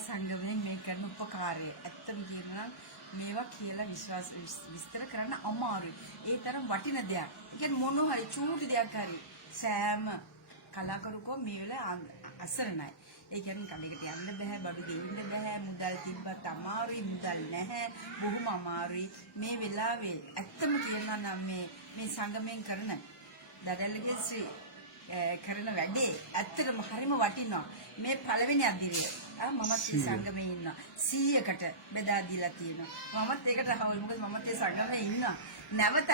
සංගමයෙන් මේ කරන උපකාරය ඇත්තම කියනවා මේවා කියලා විස්තර කරන්න අමාරුයි. ඒ තරම් වටින දෙයක්. ඒ කියන්නේ මොන හරි චූටි දෙයක් හරි සෑම කලාකරුකෝ මේ වෙලාව අසරණයි. ඒ කියන්නේ කඩේකට යන්න බෑ, බඩු ගෙන්න බෑ, මුදල් තිබ්බත් අමාරුයි, මුදල් නැහැ, බොහොම අමාරුයි. මේ වෙලාවේ ඇත්තම කියනවා නම් මේ සංගමයෙන් කරන දඩැල්ලගේ ශ්‍රී කරන වැඩේ ඇත්තටම හරිම වටිනවා. මේ පළවෙනි අදිරිය මමත් මේ සංගමේ ඉන්නවා. 100කට බෙදා දීලා තියෙනවා. මමත් ඒකට හවුල්. මොකද මමත් ඒ සංගමේ ඉන්නවා. නැවතත්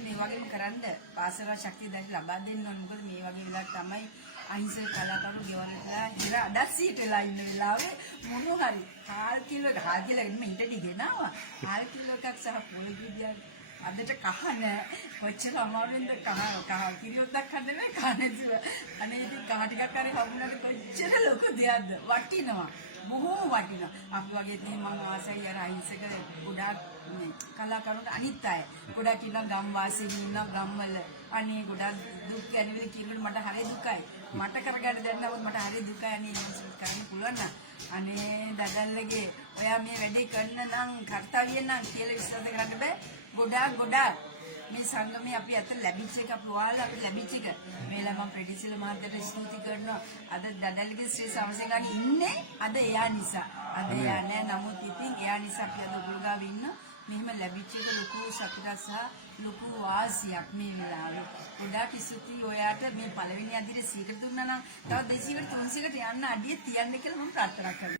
මේ වගේම කරන්න පාසල ශක්තිය දැන් ලබා දෙන්න ඕන. මොකද මේ වගේ වෙලාවට තමයි අහිංසක කලාකරු ගෙවන්නලා ඉර අඩස්සියට වෙලා ඉන්න වෙලාවේ මොන හරි කාල් කියලා ඉන්ටඩි ගෙනාවා. කාල් කිලෝ එකක් සහ පොල් ගෙඩියක් අදට කහන කොච්චර අමාරුවෙන්ද කහ කිරියොත්ක් හදන්නේ කහනෙන්ද අනේ ඉතින් කහ ටිකක් හරි හම්බුනට කොච්චර ලොකු දෙයක්ද වටිනවා බොහොම වටිනවා අපි වගේ ඉතින් මම ආසයි අර අහිංසක ගොඩාක් කලාකරුන් අනිත් අය ගොඩාක් ඉන්න ගම් වාසීන් ඉන්න ගම්වල අනේ ගොඩාක් දුක් ගැනවිල කියනකොට මට හරි දුකයි මට කරගන්න දැන් නමුත් මට හරි දුකයි අනේ මොකද කරන්න පුළුවන් නම් අනේ දඩල්ලගේ ඔයා මේ වැඩේ කරන්න නම් කර්තව්‍ය නම් කියලා විශ්වාස කරන්න බෑ ගොඩාක් මේ සංගමේ අපි අත ලැබිච්ච එක අපි ඔයාලා අපි ලැබිච්ච එක මේලා මම ප්‍රෙඩිසිල මහත්තයට ස්තුති කරනවා අද දඩල්ලගේ ශ්‍රී සමසේගානි ඉන්නේ අද එයා නිසා අද එයා නෑ නමුත් ඉතින් එයා නිසා අපි අද ඔගොල්ලෝ ඉන්න මෙහෙම ලැබිච්ච එක ලොකු සතුටක් සහ ලොකු වාසියක් මේ වෙලාවේ ගොඩාක් ස්තුතියි ඔයාට මේ පළවෙනි අදිරිය 100කට දුන්නා නම් තව 200කට 300කට යන්න අඩිය තියන්න කියලා මම ප්‍රාර්ථනා කරනවා